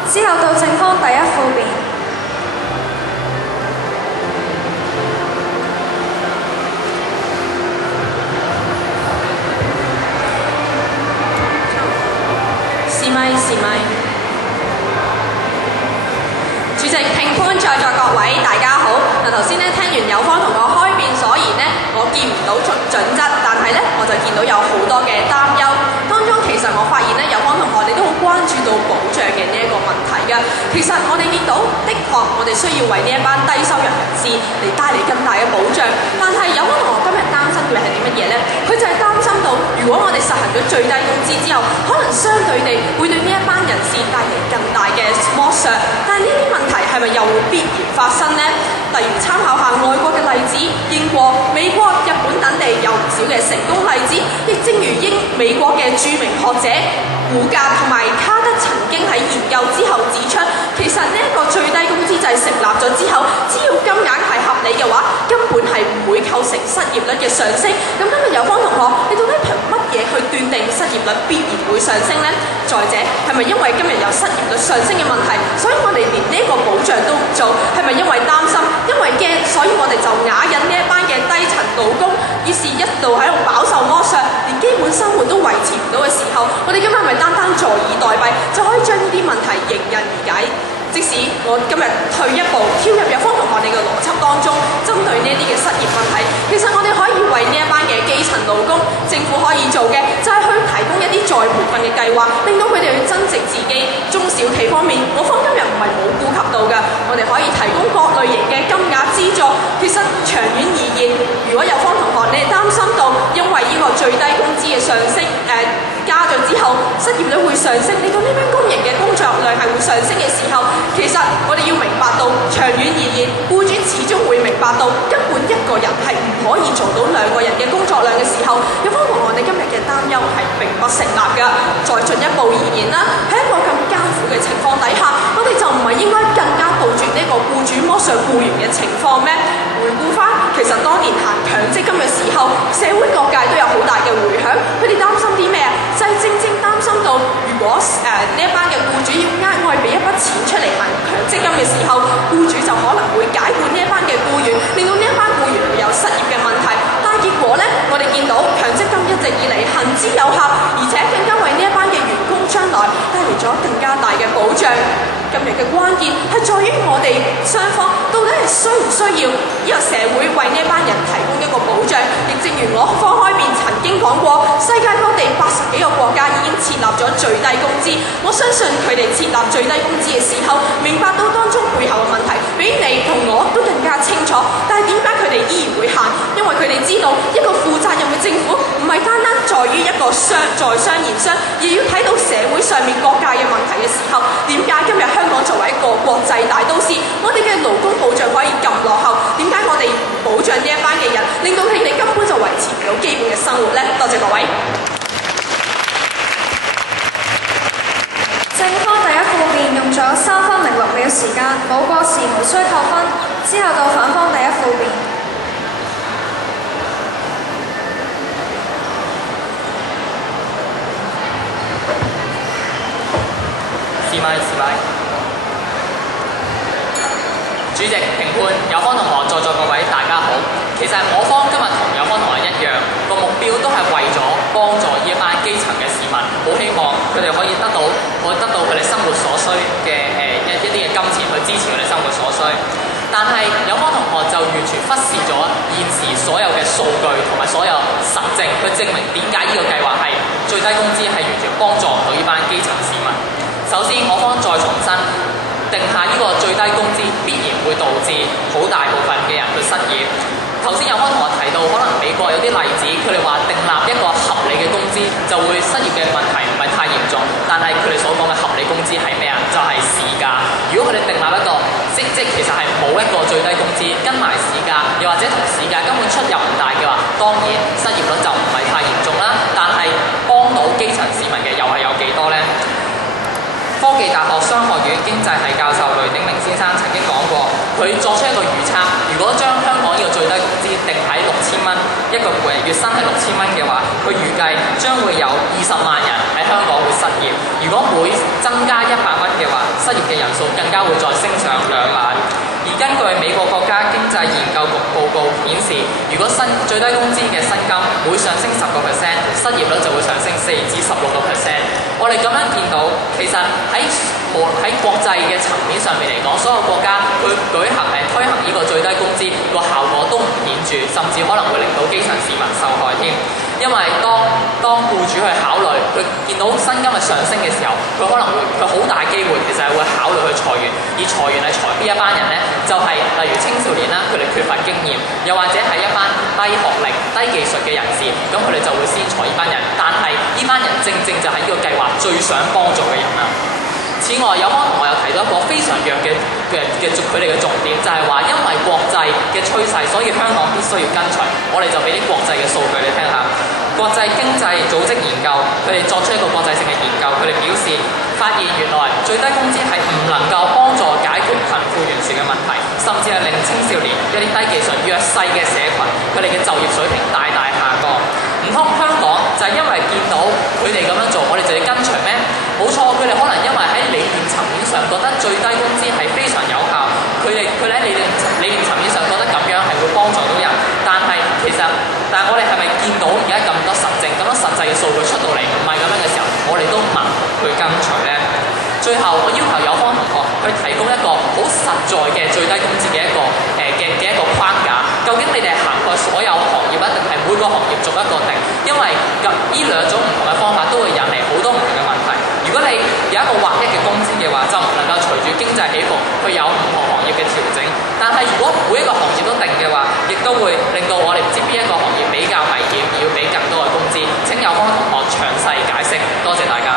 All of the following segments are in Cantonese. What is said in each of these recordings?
之後到正方第一副辯。是咪？主席、評判、在座各位，大家好。頭先聽完友方同學開辯所言呢，我見唔到準則，但係呢，我就見到有好多嘅擔憂。當中其實我發現呢，友方同學你都好關注到保障嘅呢一個問題㗎。其實我哋見到的確，我哋需要為呢一班低收入人士嚟帶嚟更大嘅保障。但係友方同學今日擔心嘅係啲乜嘢呢？佢就係擔心到，如果我哋實行咗最低工資之後，可能相對地會對呢一班人士帶嚟更大嘅剝削。但係呢啲問題係咪又會必然發生呢？例如參考下外國嘅例子，英國、美國、日本等地有唔少嘅成功例子。亦正如美國嘅著名學者胡格同埋卡德曾經喺研究之後指出，其實呢一個最低工資制成立咗之後，只要金額係合理嘅話，根本係唔會構成失業率嘅上升。咁今日友方同學，你到底憑乜嘢去斷定失業率必然會上升呢？再者，係咪因為今日有失業率上升嘅問題，所以我哋連呢一個保障都唔做？係咪因為擔心、因為驚，所以我哋就啞忍呢一班嘅低層勞工，於是一度喺度飽受剝削，連基本生活都維持唔到嘅時候，我哋今日係咪單單坐以待斃，就可以將呢啲問題迎刃而解？即使我今日退一步，跳入友方同學你嘅邏輯當中，針對呢一啲嘅失業問題，其實我哋可以為呢一班嘅基層勞工，政府可以做嘅就係去提供一啲再培訓嘅計劃，令到佢哋去增值自己。中小企方面，我方今日唔係冇顧及到嘅，我哋可以提供各類型嘅金額資助。其實長遠而言，如果友方同學你係擔心到，因為呢個最低工資嘅上升，加咗之後失業率會上升，令到呢班公營嘅工作量係會上升嘅時候，其實我哋要明白到長遠而言，僱主始終會明白到根本一個人係唔可以做到兩個人嘅工作量嘅時候，友方同學你今日嘅擔憂係並不成立㗎。再進一步而言啦，喺一個咁艱苦嘅情況底下，我哋就唔係應該更加杜絕呢個僱主剝削僱員嘅情況咩？回顧翻，其實當年行強積金嘅時候，社會各界都有好大嘅迴響。佢哋擔心啲咩啊？就係正擔心到，如果呢一班嘅僱主要額外俾一筆錢出嚟行強積金嘅時候，僱主就可能會解僱呢一班嘅僱員，令到呢一班僱員會有失業嘅問題。但係結果呢，我哋見到強積金一直以嚟行之有效，而且更加為呢一班嘅員工將來帶嚟咗更加大嘅保障。今日嘅關鍵係在於我哋雙方到底係需唔需要呢個社會為呢一班人提供一個保障。亦正如我方開辯曾經講過，世界各地80幾個國家已經設立咗最低工資。我相信佢哋設立最低工資嘅時候，明白到當中背後嘅問題，比你同我都更加清楚。但係點解佢哋依然會行？因為佢哋知道一個負責任嘅政府唔係單單在於一個在商言商，而要睇到社會上面各界嘅問題嘅時候，點解今日香港作為一個國際大都市，我哋嘅勞工保障可以咁落後？點解我哋唔保障呢一班嘅人，令到佢哋根本就維持唔到基本嘅生活呢？多謝各位。正方第一副辯用咗3分06秒時間，冇過時無需扣分。之後到反方第一副辯。是咪？主席、評判、友方同學，在座各位大家好。其實我方今日同友方同學一樣，個目標都係為咗幫助呢一班基層嘅市民，好希望佢哋可以得到佢哋生活所需嘅一啲嘅金錢去支持佢哋生活所需。但係友方同學就完全忽視咗現時所有嘅數據同埋所有實證，去證明點解呢個計劃係最低工資係完全幫助唔到呢班基層市民。首先，我方再重申，定下呢個最低工資必然會導致好大部分嘅人去失業。頭先友方同學提到，可能美國有啲例子，佢哋話訂立一個合理嘅工資就會失業嘅問題唔係太嚴重。但係佢哋所講嘅合理工資係咩啊？就係市價。如果佢哋訂立一個即其實係冇一個最低工資跟埋市價，又或者同市價根本出入唔大嘅話，當然失業率就唔係太嚴重啦。但係幫到基層市民嘅又係有幾多呢？科技大學商學院經濟系教授雷鼎鳴先生曾經講過，佢作出一個預測，如果將香港呢個最低工資定喺6000蚊，一個月薪係6000蚊嘅話，佢預計將會有20萬人喺香港會失業。如果每增加100蚊嘅話，失數更加會再升上2萬。而根據美國國家經濟研究局報告顯示，如果最低工資嘅薪金每上升10%，失業率就會上升4至16%。我哋咁樣見到，其實喺國際嘅層面上面嚟講，所有國家去推行呢個最低工資個效果都唔顯著，甚至可能會令到基層市民受害添。因為當僱主去考慮，佢見到薪金嘅上升嘅時候，佢可能會佢好大機會其實係會考慮去裁員，而裁員係裁邊一班人呢？就係例如青少年啦，佢哋缺乏經驗，又或者係一班低學歷、低技術嘅人士，咁佢哋就會先裁呢班人。但係呢班人正正就係呢個計劃最想幫助嘅人啦。此外，有方同學有提到一個非常弱嘅佢哋嘅重點，就係話因為國際嘅趨勢，所以香港必須要跟隨。我哋就俾啲國際嘅數據你聽下。國際經濟組織研究，佢哋作出一個國際性嘅研究，佢哋表示發現原來最低工資係唔能夠幫助解決貧富懸殊嘅問題，甚至係令青少年一啲低技術弱勢嘅社群，佢哋嘅就業水平大大下降。唔通香港就係因為見到佢哋咁樣做，我哋就要跟隨咩？冇錯，佢哋可能因為喺理念層面上覺得最低工資係非常有效，佢哋喺理念層面上覺得咁樣係會幫助到人，但係我哋係咪見到而家咁多實證、咁多實際嘅數據出到嚟唔係咁樣嘅時候，我哋都盲去跟隨呢？最後，我要求有方同學去提供一個好實在嘅最低工資嘅一個框架。究竟你哋係涵蓋所有行業，一定係每個行業逐一個定？因為呢兩種唔同嘅方法都會引嚟好多唔同嘅問題。如果你有一個劃一嘅工資嘅話，就唔能夠隨住經濟起伏去有唔同行業嘅調整。但係如果每一個行業都定嘅話，亦都會令到我哋唔知邊一個行業比較危險，而要俾更多嘅工資。請有方同學詳細解釋，多謝大家。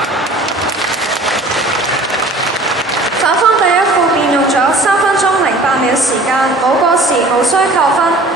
反方第一副辯用咗3分鐘08秒時間，冇過時，無需扣分。